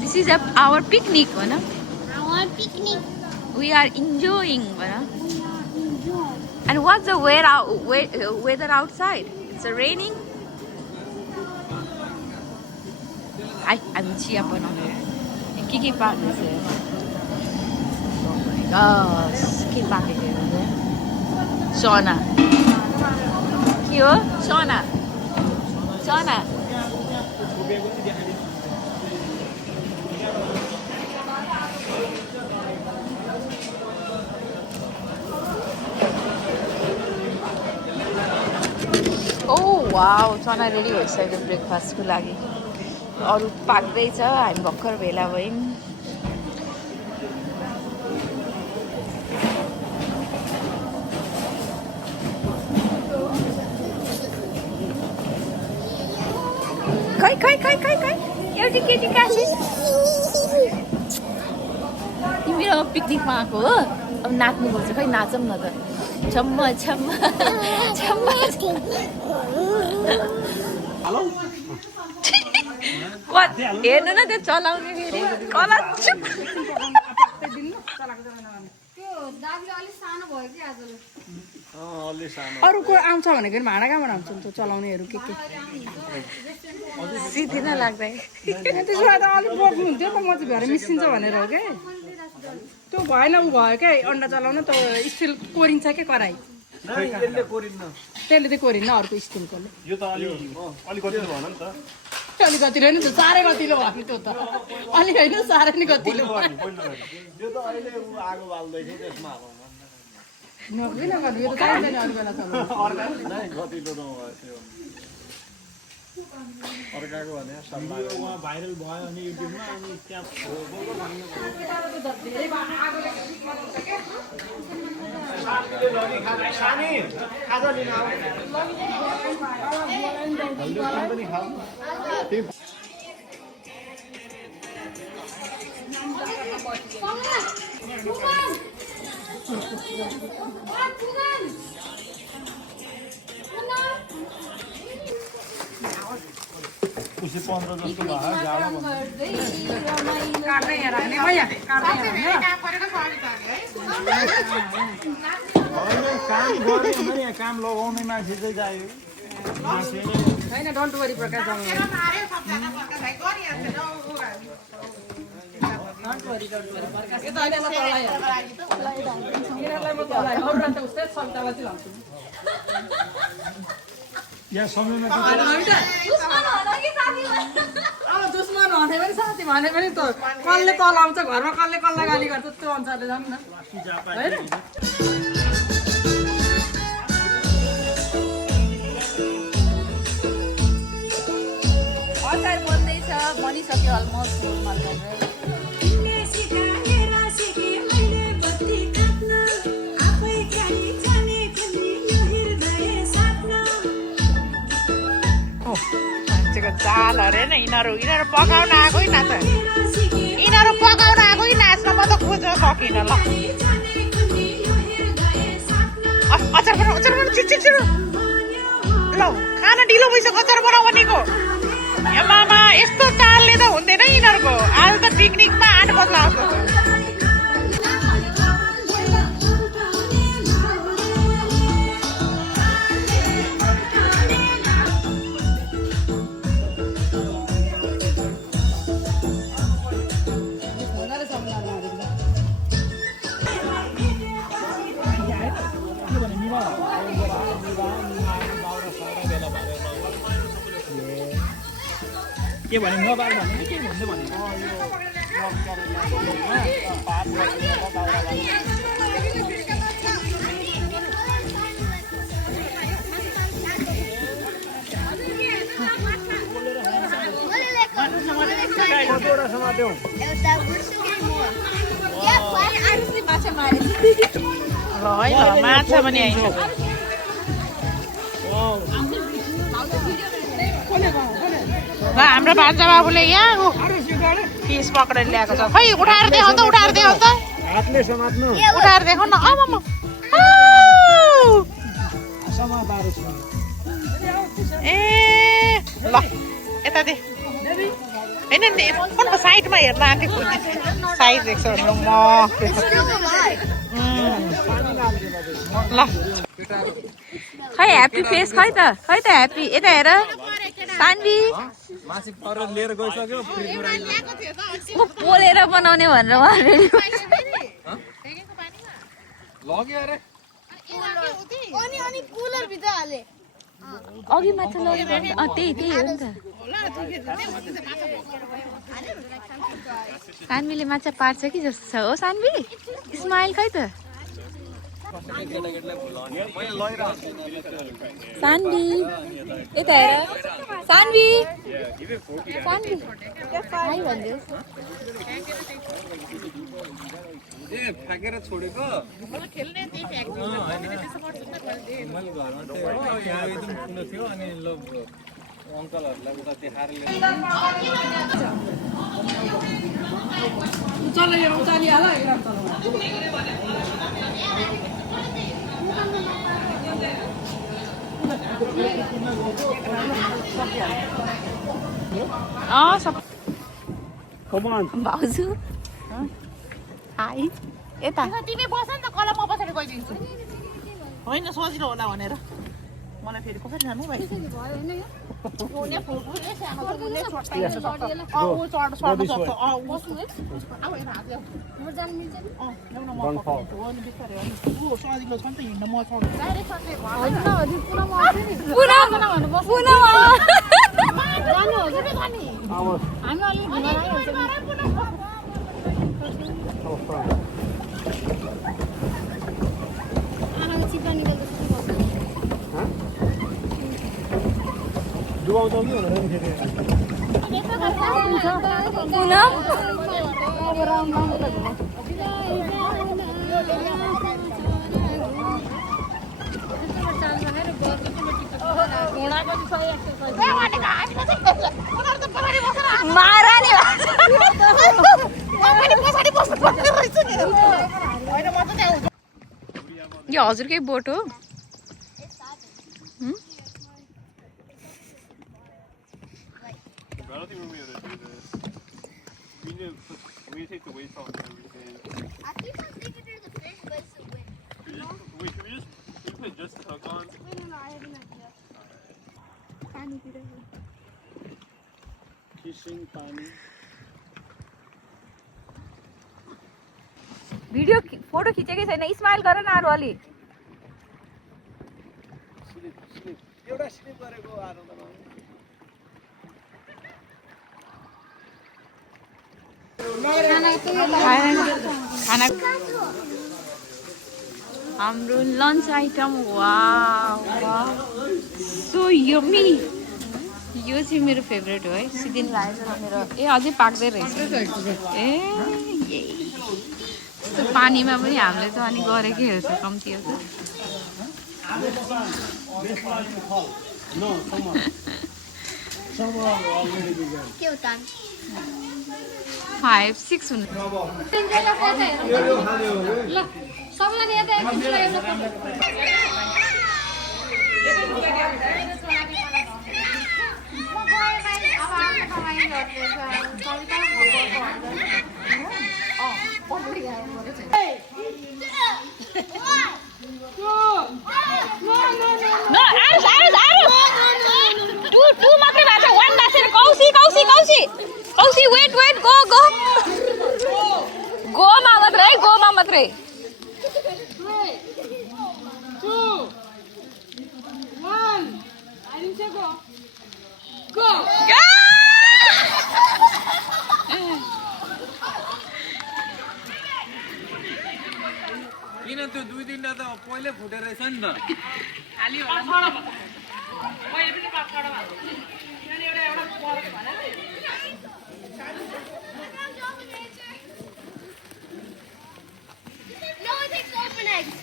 This is our picnic, Vana. Our picnic. We are enjoying, Vana. And what's the weather outside? It's raining. I'm chia banana. Kiki park is here. Oh my gosh, Kiki park is here. Shauna. Kyo? Shauna. Shauna. Oh wow, Shauna ready भइसक्यो ब्रेकफास्टको लागि अरु पाक्दैछ हामी भर्खर भेला भयौं खै एउटी केटी कासी तिमी मेरो पिकनिकमा आको हो अब नाच्नु पर्छ खै नाचौं न त छम्म छम्म छम्म हेलो हेर्नु न त्यो चलाउने फेरि कलचुक अरूको आउँछ भनेको भाडा कहाँबाट आउँछ त्यो चलाउनेहरू के सिधै न लाग्दै त्यसो भए त अलिक बोक्नु हुन्थ्यो त म चाहिँ भएर मिसिन्छ भनेर हो क्या त्यो भएन ऊ भयो क्या अन्डा चलाउन त स्टिल कोरिन्छ क्या कराई त्यसले त कोरिन्न अर्को स्टिलकोले अलिकति होइन त साह्रै गतिलो भयो त्यो त अलिक होइन साह्रै नै गतिलो नगर्नु यो त चाहिँदैन अरू बेला अर्काको भने सल्लाह भाइरल भयो अनि युट्युबमा अनि त्यहाँ उसी 15 जस्तो भयो जाडो काट्दै राख्ने भैया काट्दै काम गर्ने भने काम लगाउने मान्छे चाहिँ चाहियो हैन don't worry Prakash don't worry Prakash यो त अहिले म तलाई यिनीहरुलाई म तलाई अरूलाई त उस्तै सल्टालाई चाहिँ लान्छु या समयमा दुश्मन भने पनि साथी भने पनि त कसले तल आउँछ घरमा कसले कसलाई गाली गर्छ त्यो अनुसारले जाऊँ न अचार बन्दैछ बनिसक्यो अलमोस्ट चाल अरे न यिनीहरू पकाउन आएकै नाच यिनीहरू पकाउन आएकै नाच्न म त खोज्न सकिनँ ल अचार बनाउ छिटो ल खाना ढिलो भइसक्यो अचार बनाऊ भनेको मामा यस्तो चालले त हुँदैन यिनीहरूको आज त पिकनिकमा 8 बज्ला आउँछ के भने मोबाइल भने के भन्नु भने माछा पनि आइन्छ हाम्रो भान्जा बाबुले यहाँ फिस पक्रेर ल्याएको छ खै उठाएर देखाउ त हातले समात्नु उठाएर देखाउ न ए ल यता दे होइन नि फोनको साइडमा हेर्न आन्टी साइड देख्छ भने म ल खै ह्याप्पी फेस खै त ह्याप्पी यता हेर सान्वी मासि पर लिएर गइसक्यो म पोलेर बनाउने भनेर उहाँले लग्यो अरे अनि कुलर भित्र हाले अघि मात्र लगेको नि त्यही हो नि त सान्वीले माछा पार्छ कि जस्तो छ हो सान्वी स्माइल खै त सान्वी यता हेर सान्वी हाई भन्दियो ए फ्याकेर छोडेको मैले घरमा थियो यहाँ एकदम ठुलो थियो अनि ल अङ्कलहरूलाई उता देखाएर भाउजू हाई यता तिमी बस नि त कलम म पछाडि गइदिन्छु होइन सजिलो होला भनेर मलाई फेरि कसरी जानु भाइ सजिलो छ नि त हिँड्न म डुबाउँछौ कि भनेर नि फेरि यो हजुरकै बोट हो I don't think we're going to do this. We need to take the weights off and everything. I keep on thinking there's a fish, but it's a wind. Wait, can we put just the hook on? Wait, no, I have an idea. Pani pita hai. Phishing पानी video photo खिचेकै छैन smile गर न अरू अलि एउटा sleep गरेको आरोपमा खाना हाम्रो lunch item wow so yummy यो चाहिँ मेरो फेभरेट हो है सिदिन लागेको मेरो ए अझै पाक्दै रहेछ ए यस्तो पानीमा पनि हामीले त अनि गरेकै हो त कम्ती हो Cute. 5-6 हुनु कौशी वेट गोमा मात्रै 3, 2, 1. I need to go. Go. किन त्यो 2-3 टा त पहिले फुटेर रहेछ नि त खाली होला मैले पनि पाछाडा भएको यहाँ एउटा परेको भने No, it takes open eggs.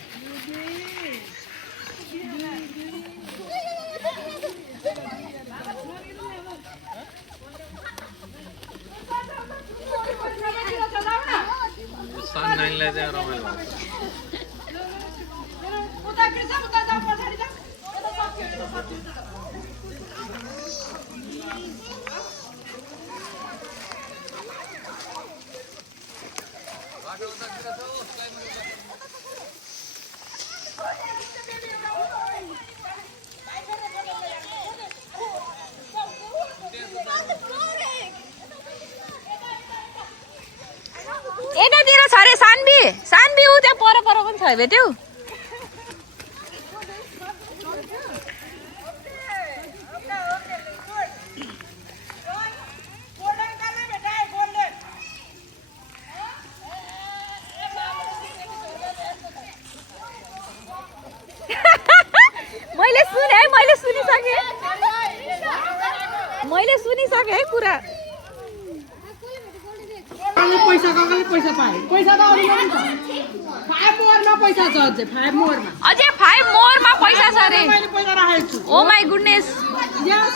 सनलाइनलाई चाहिँ रमाइलो अरे सानबी ऊ त्यहाँ पर पनि छ भेट्यौ मैले सुनिसकेँ है कुरा पैसा पाए पैसा त अरू पनि छ 5 मोरमा पैसा छ अझै 5 मोरमा अझै 5 मोरमा पैसा छ रे मैले पैसा राखेको छु ओ माई गुडनेस यस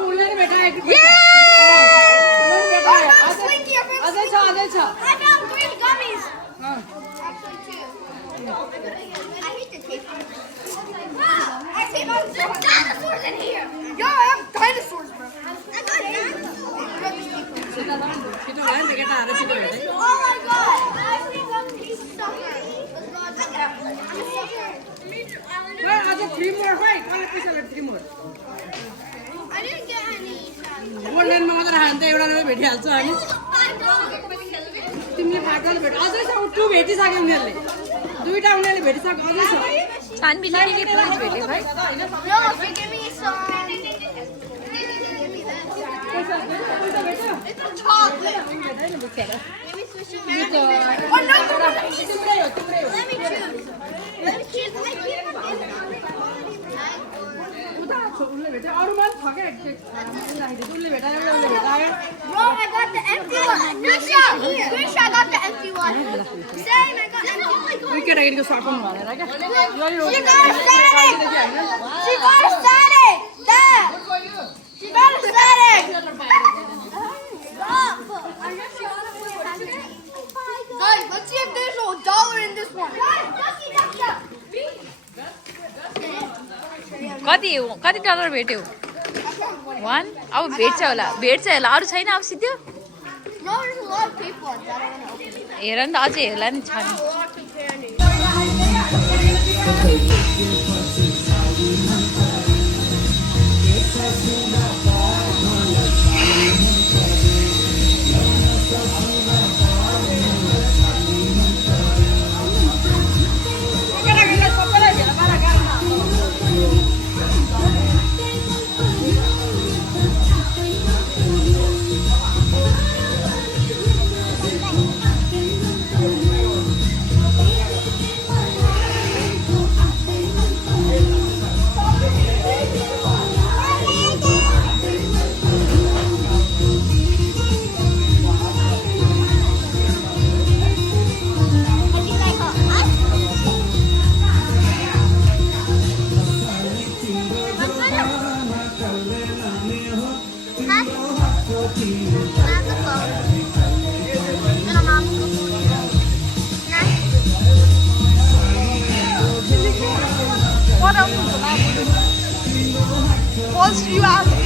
उसले भेटाएको अझै छ I found 3 gummies. Actually 2. I hate the taste. I see there's dinosaurs in here. Yo, I have dinosaurs, bro. I got dinosaurs. छिटो भयो नि केटाहरु छिटो भेटे Oh my god. I see gummies. अझै 3 मोर भाइ कले पैसा भेट 3 more I didn't get any. गोल्डनमा मात्र हाल्न त एउटाले भेटिहाल्छ अनि तिमीले फाटल भेट अझै छ टु भेटिसक्यो उनीहरुले दुईटा उनीहरुले भेटिसक्यो अझै छ छानबिनले के टुरिस्ट भेट्यो भाइ No, if you give me some. पैसा भेट्यो It's a chocolate. Let me switch it. Oh no! तिम्रै हो Let me choose. Let me choose. उता छ उनले भेट्यो अरुमा छ के राखिदियो उनले भेटायो उनले भेटायो Bro, I got the empty one. Grisha, I got the empty one. Same, I got empty one. उही केटाकेटीको सपन भनेर क्या She got a static. She got a static. Dad. She got a static. Stop. Guys, let's see if there's a dollar in this one. कति dollar भेट्यौ 1 अब भेट्छ होला अरू छैन अब सिद्धो No, there's a lot of people. I don't want to open it. हेर नि त अझै हेर्ला नि छ नि केटाकेटीलाई सबैलाई भेला पारा गाडीमा What else? False view out.